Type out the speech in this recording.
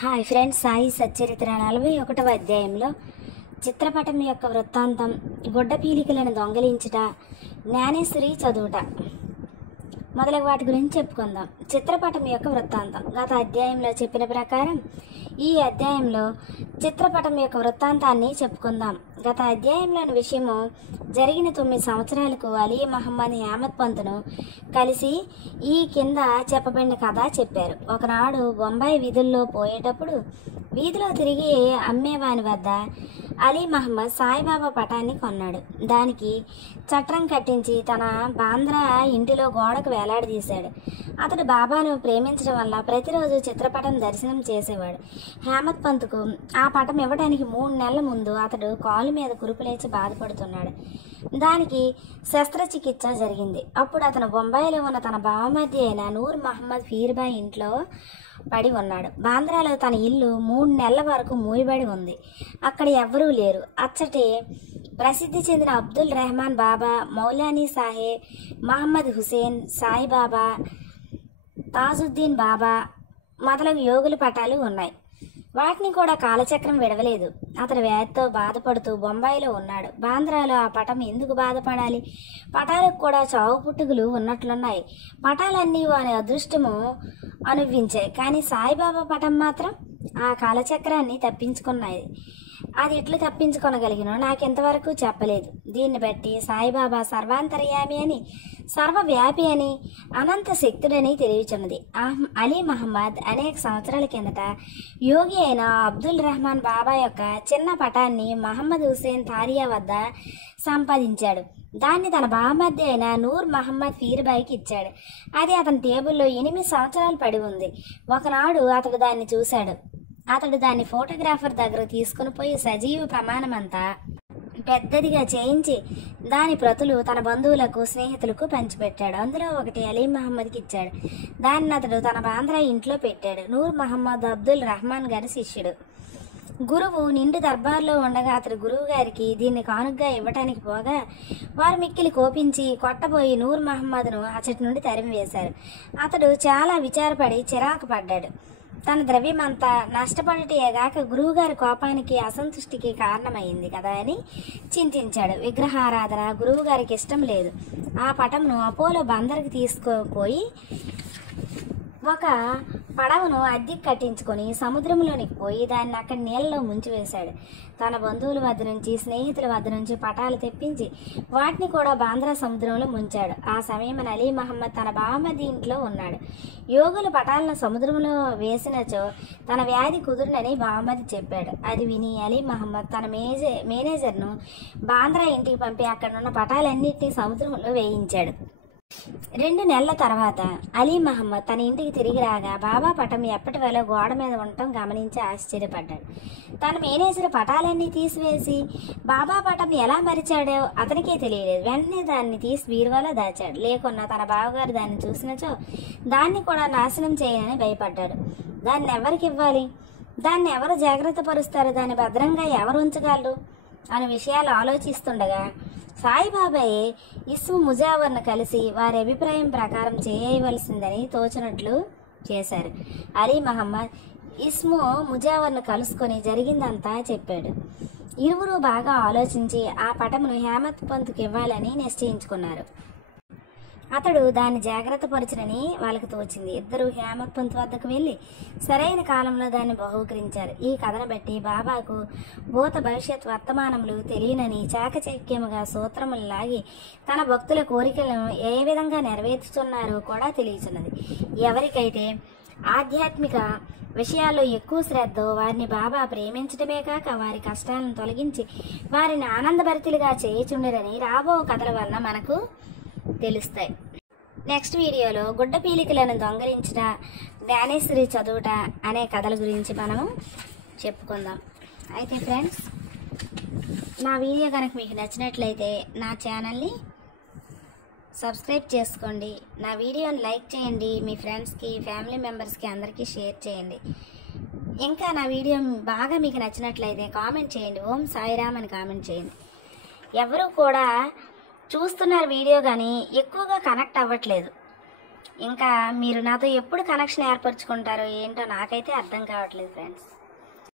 Hi friends, Sai Satcharitra 41వ అధ్యాయంలో చిత్రపటం యొక్క వృత్తాంతం, గుడ్డ పీలికలను దొంగిలించుట, జ్ఞానేశ్వరి చదువుట మొదలగు వాటి గురించి చెప్పుకుందాం. చిత్రపటం యొక్క వృత్తాంతం గత అధ్యాయంలో చెప్పిన ప్రకారం ఈ అధ్యాయంలో చిత్రపటం యొక్క వృత్తాంతాన్ని చెప్పుకుందాం. గత అధ్యాయంలోని విషయము జరిగిన 9 సంవత్సరాలకు అలీ మహమ్మద్ హేమత్ పంత్ను కలిసి ఈ కింద చెప్పబడిన కథ చెప్పారు. ఒకనాడు బొంబాయి వీధుల్లో పోయేటప్పుడు వీధిలో తిరిగి అమ్మేవాని వద్ద అలీ మహమ్మద్ సాయిబాబా పటాన్ని కొన్నాడు. దానికి చట్రం కట్టించి తన బాంద్రా ఇంటిలో గోడకు వేలాడదీశాడు. అతడు బాబాను ప్రేమించడం వల్ల ప్రతిరోజు చిత్రపటం దర్శనం చేసేవాడు. హేమత్ పంత్కు ఆ పటం ఇవ్వడానికి 3 నెలల ముందు అతడు కాలు మీద కురుపులేచి బాధపడుతున్నాడు. దానికి శస్త్రచికిత్స జరిగింది. అప్పుడు అతను బొంబాయిలో ఉన్న తన బావమర్ది అయిన నూర్ మహమ్మద్ పీర్బాయ్ ఇంట్లో పడి ఉన్నాడు. బాంద్రాలో తన ఇల్లు 3 నెలల వరకు మూయబడి ఉంది. అక్కడ ఎవ్వరూ లేరు. అచ్చటి ప్రసిద్ధి చెందిన అబ్దుల్ రెహమాన్ బాబా, మౌలానీ సాహే, మహమ్మద్ హుసేన్, సాయిబాబా, తాజుద్దీన్ బాబా మొదలగు యోగుల పటాలు ఉన్నాయి. వాటిని కూడా కాలచక్రం విడవలేదు. అతడు వ్యాధితో బాధపడుతూ బొంబాయిలో ఉన్నాడు. బాంద్రాలో ఆ పటం ఎందుకు బాధపడాలి? పటాలకు కూడా చావు పుట్టుకులు ఉన్నట్లున్నాయి. పటాలన్నీ వారి అదృష్టము అనుభవించాయి. కానీ సాయిబాబా పటం మాత్రం ఆ కాలచక్రాన్ని తప్పించుకున్నది. అది ఎట్లు తప్పించుకొనగలిగినో నాకెంతవరకు చెప్పలేదు. దీన్ని బట్టి సాయిబాబా సర్వాంతర్యామి అని, సర్వవ్యాపి అని, అనంత శక్తుడని తెలియచున్నది. అలీ మహమ్మద్ అనేక సంవత్సరాల కిందట యోగి అయిన అబ్దుల్ రెహమాన్ బాబా యొక్క చిన్న పటాన్ని మహమ్మద్ హుసేన్ తారియా వద్ద సంపాదించాడు. దాన్ని తన బావమర్ది అయిన నూర్ మహమ్మద్ పీర్బాయికి ఇచ్చాడు. అది అతని టేబుల్లో 8 సంవత్సరాలు పడి ఉంది. ఒకనాడు అతడు దాన్ని చూశాడు. అతడు దాన్ని ఫోటోగ్రాఫర్ దగ్గర తీసుకుని పోయి సజీవ ప్రమాణమంతా పెద్దదిగా చేయించి దాని ప్రతులు తన బంధువులకు, స్నేహితులకు పంచిపెట్టాడు. అందులో ఒకటి అలీ మహమ్మద్కి ఇచ్చాడు. దాన్ని అతడు తన బాంద్రా ఇంట్లో పెట్టాడు. నూర్ మహమ్మద్ అబ్దుల్ రెహమాన్ గారి శిష్యుడు. గురువు నిండు దర్బార్లో ఉండగా అతడు గురువు గారికి దీన్ని కానుగ్గా ఇవ్వటానికి పోగా వారు మిక్కిలి కోపించి కొట్టబోయి నూర్ మహమ్మద్ను అచ్చటి నుండి తరిమివేశారు. అతడు చాలా విచారపడి చిరాకు పడ్డాడు. తన ద్రవ్యమంతా నష్టపడటేగాక గురువుగారి కోపానికి, అసంతృష్టికి కారణమైంది కదా అని చింతించాడు. విగ్రహారాధన గురువు గారికి ఇష్టం లేదు. ఆ పటంను అపోలో బందర్కి తీసుకుపోయి ఒక పడవను అద్దెకి కట్టించుకొని సముద్రంలోనికి పోయి దాన్ని అక్కడ నీళ్ళలో ముంచివేశాడు. తన బంధువుల వద్ద నుంచి, స్నేహితుల వద్ద నుంచి పటాలు తెప్పించి వాటిని కూడా బాంద్రా సముద్రంలో ముంచాడు. ఆ సమయం అలీ మహమ్మద్ తన బావమర్ది ఇంట్లో ఉన్నాడు. యోగుల పటాలను సముద్రంలో వేసినచో తన వ్యాధి కుదురునని బావమర్ది చెప్పాడు. అది విని అలీ మహమ్మద్ తన మేనేజర్ను బాంద్రా ఇంటికి పంపి అక్కడున్న పటాలన్నింటినీ సముద్రంలో వేయించాడు. 2 నెలల తర్వాత అలీ మహమ్మద్ తన ఇంటికి తిరిగి రాగా బాబా పటం ఎప్పటి వేళ గోడ మీద ఉండటం గమనించి ఆశ్చర్యపడ్డాడు. తన మేనేజర్ పటాలన్నీ తీసివేసి బాబా పటం ఎలా మరిచాడో అతనికే తెలియలేదు. వెంటనే దాన్ని తీసి బీరువాలో దాచాడు. లేకున్నా తన బావగారు దాన్ని చూసినచో దాన్ని కూడా నాశనం చేయనని భయపడ్డాడు. దాన్ని ఎవరికి ఇవ్వాలి? దాన్ని ఎవరు జాగ్రత్త పరుస్తారు? దాన్ని భద్రంగా ఎవరు ఉంచగలరు అనే విషయాలు ఆలోచిస్తుండగా సాయిబాబాయే ఇస్ము ముజావర్ను కలిసి వారి అభిప్రాయం ప్రకారం చేయవలసిందని తోచినట్లు చేశారు. అలీ మహమ్మద్ ఇస్ము ముజావర్ను కలుసుకొని జరిగిందంతా చెప్పాడు. ఇరువురు బాగా ఆలోచించి ఆ పటమును హేమత్ పంత్కు ఇవ్వాలని నిశ్చయించుకున్నారు. అతడు దాన్ని జాగ్రత్త పరచునని వాళ్ళకు తోచింది. ఇద్దరు హేమత్ పంత్ వద్దకు వెళ్ళి సరైన కాలంలో దాన్ని బహూకరించారు. ఈ కథను బట్టి బాబాకు భూత భవిష్యత్ వర్తమానములు తెలియనని చాకచక్యముగా సూత్రములు లాగి తన భక్తుల కోరికలను ఏ విధంగా నెరవేర్చుతున్నారో కూడా తెలియచున్నది. ఎవరికైతే ఆధ్యాత్మిక విషయాల్లో ఎక్కువ శ్రద్ధ వారిని బాబా ప్రేమించడమే కాక వారి కష్టాలను తొలగించి వారిని ఆనందభరితులుగా చేయుచుండరని రాబో కథల వలన మనకు తెలుస్తాయి. నెక్స్ట్ వీడియోలో గుడ్డ పీలికలను దొంగలించుట, జ్ఞానేశ్వరి చదువుట అనే కథల గురించి మనము చెప్పుకుందాం. అయితే ఫ్రెండ్స్, నా వీడియో కనుక మీకు నచ్చినట్లయితే నా ఛానల్ని సబ్స్క్రైబ్ చేసుకోండి. నా వీడియోని లైక్ చేయండి. మీ ఫ్రెండ్స్కి, ఫ్యామిలీ మెంబర్స్కి అందరికీ షేర్ చేయండి. ఇంకా నా వీడియో బాగా మీకు నచ్చినట్లయితే కామెంట్ చేయండి. ఓం సాయిరామ్ అని కామెంట్ చేయండి. ఎవరు కూడా చూస్తున్నారు వీడియో కానీ ఎక్కువగా కనెక్ట్ అవ్వట్లేదు. ఇంకా మీరు నాతో ఎప్పుడు కనెక్షన్ ఏర్పరచుకుంటారో ఏంటో నాకైతే అర్థం కావట్లేదు ఫ్రెండ్స్.